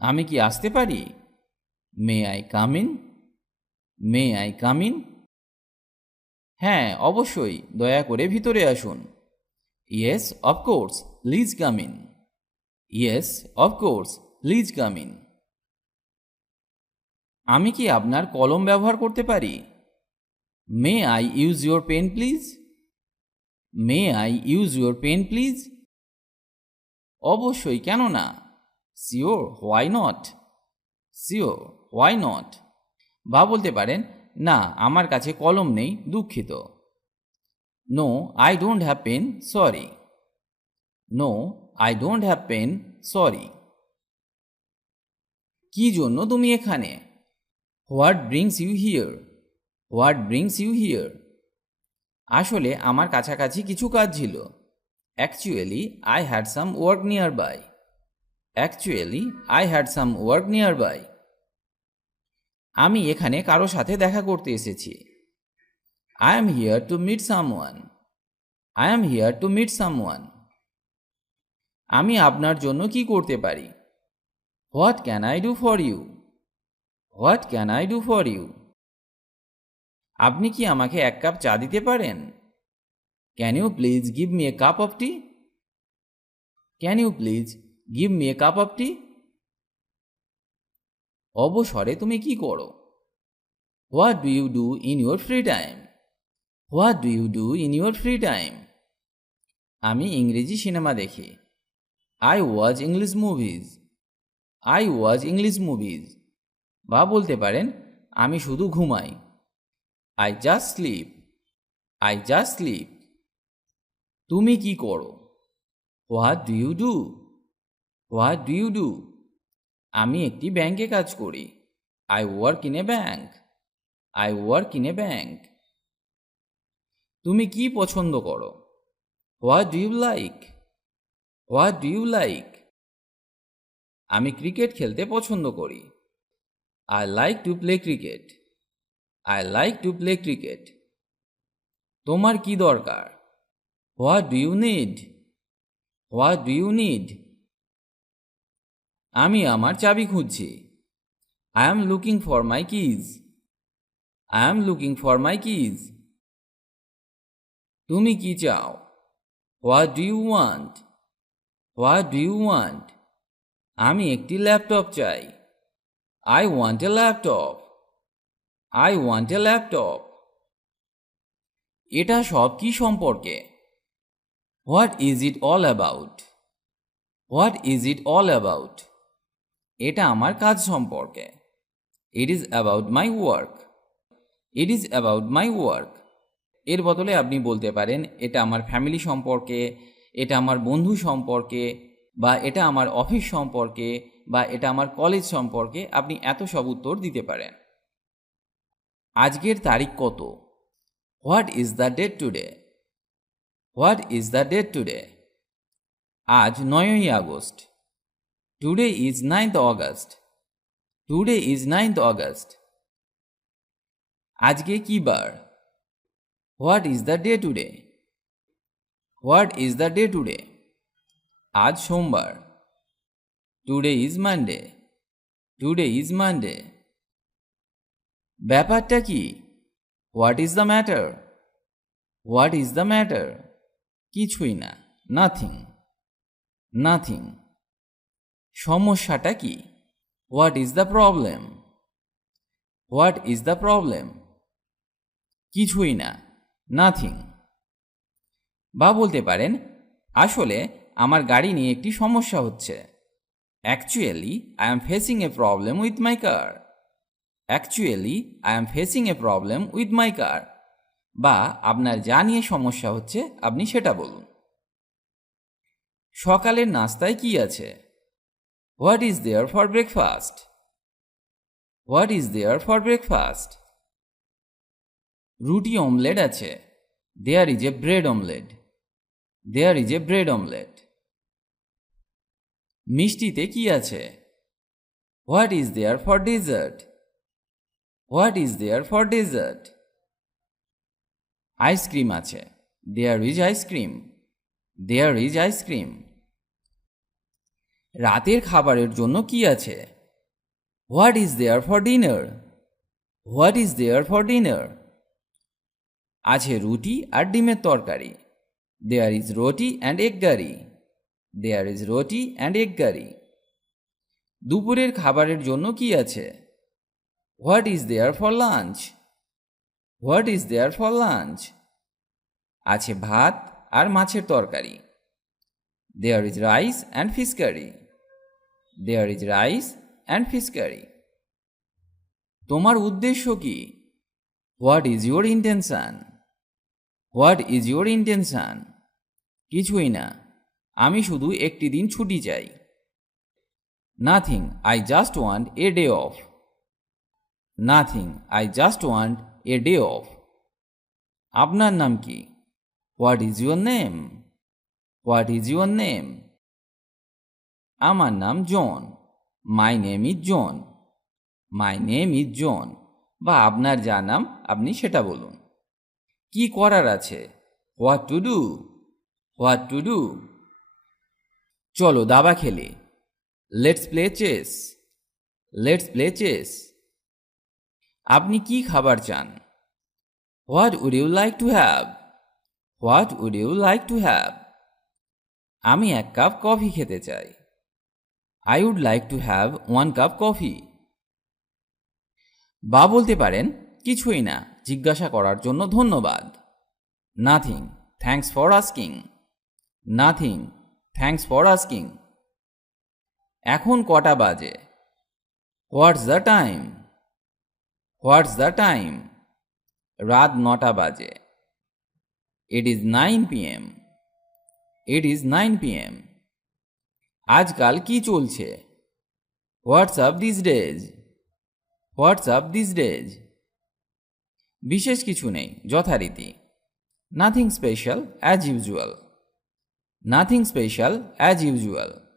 আমি কি আসতে পারি? May I come in? May I come in? হ্যাঁ, অবশ্যই, দয়া করে ভিতরে আসুন। Yes of course, please come in. Yes of course, please come in. আমি কি আপনার কলম ব্যবহার করতে পারি? May I use your pen please? May I use your pen please? অবশ্যই, কেন না? Sure, why not? Sure, why not? বা বলতে পারেন, না আমার কাছে কলম নেই, দুঃখিত। No I don't have pen, sorry. No I don't have pen, sorry. কি জন্য তুমি এখানে? What brings you here? What brings you here? আসলে আমার কাছাকাছি কিছু কাজ ছিল। Actually I had some work nearby. Actually I had some work nearby. আমি এখানে কারো সাথে দেখা করতে এসেছি। I am here to meet someone. I am here to meet someone. আমি আপনার জন্য কি করতে পারি? What can I do for you? What can I do for you? আপনি কি আমাকে এক কাপ চা দিতে পারেন? Can you please give me a cup of tea? Can you please give me a cup of tea? অবসরে তুমি কি করো? What do you do in your free time? What do you do in your free time? আমি ইংরেজি cinema দেখি। I watch English movies. I watch English movies. বা বলতে পারেন, আমি শুধু ঘুমাই। I just sleep. I just sleep. তুমি কি করো? What do you do? What do you do? আমি একটি ব্যাংকে কাজ করি। I work in a bank. I work in a bank. তুমি কি পছন্দ করো? What do you like? What do you like? আমি ক্রিকেট খেলতে পছন্দ করি। I like to play cricket. I like to play cricket. তোমার কি দরকার? What do you need? What do you need? আমি আমার চাবি খুঁজছি। I am looking for my keys. I am looking for my keys. তুমি কি চাও? What do you want? What do you want? আমি একটি ল্যাপটপ চাই। I want a laptop. I want a laptop. এটা সব কি সম্পর্কে? What is it all about? What is it all about? এটা আমার কাজ সম্পর্কে। It is about my work. It is about my work. এর বদলে আপনি বলতে পারেন, এটা আমার ফ্যামিলি সম্পর্কে, এটা আমার বন্ধু সম্পর্কে, বা এটা আমার অফিস সম্পর্কে, বা এটা আমার কলেজ সম্পর্কে। আপনি এত সব উত্তর দিতে পারেন। আজকের তারিখ কত? What is the date today? What is the date today? আজ 9ই আগস্ট। Today is 9th August. Today is 9th August. আজকে কি বার? What is the day today? What is the day today? আজ সোমবার। Today is Monday. Today is Monday. ব্যাপারটা কি? What is the matter? What is the matter? কিছুই না, nothing. Nothing. সমস্যাটা কি? What is the problem? What is the problem? কিছুই না, নাথিং। বা বলতে পারেন, আসলে আমার গাড়ি নিয়ে একটি সমস্যা হচ্ছে। Actually I am facing a problem with my car. Actually I am facing a problem with my car. বা আপনার যা নিয়ে সমস্যা হচ্ছে আপনি সেটা বলুন। সকালের নাস্তায় কি আছে? What is there for breakfast? What is there for breakfast? রুটি অমলেট আছে। There is a bread omelette. There is a bread omelette. মিষ্টিতে কি আছে? What is there for dessert? What is there for dessert? Ice cream আছে। There is ice cream. There is ice cream. রাতের খাবারের জন্য কি আছে? What is there for dinner? What is there for dinner? আছে রুটি আর ডিমের তরকারি। There is roti and egg curry. There is roti and egg curry. দুপুরের খাবারের জন্য কি আছে? What is there for lunch? What is there for lunch? আছে ভাত আর মাছের তরকারি। There is rice and fish curry. There is rice and fish curry. তোমার উদ্দেশ্য কি? What is your intention? What is your intention? কিছুই না, আমি শুধু একটি দিন ছুটি চাই। Nothing, I just want a day off. Nothing, I just want a day off. আপনার নাম কি? What is your name? What is your name? আমার নাম John. My name is John. My name is John. বা আপনার যা নাম আপনি সেটা বলুন। কি করার আছে? What to do? What to do? চলো দাবা খেলি। Let's play chess. Let's play chess. আপনি কি খাবার চান? What would you like to have? What would you like to have? আমি এক কাপ কফি খেতে চাই। I would like to have 1 cup coffee. বা বলতে পারেন কিছুই না, জিজ্ঞাসা করার জন্য ধন্যবাদ। Nothing, thanks for asking. Nothing, thanks for asking. এখন কটা বাজে? What's the time? What's the time? রাত 9টা বাজে। It is 9 PM। It is 9 PM। আজকাল কি চলছে? What's up this days? What's up this days? বিশেষ কিছু নেই, যথারীতি। Nothing special as usual. Nothing special as usual.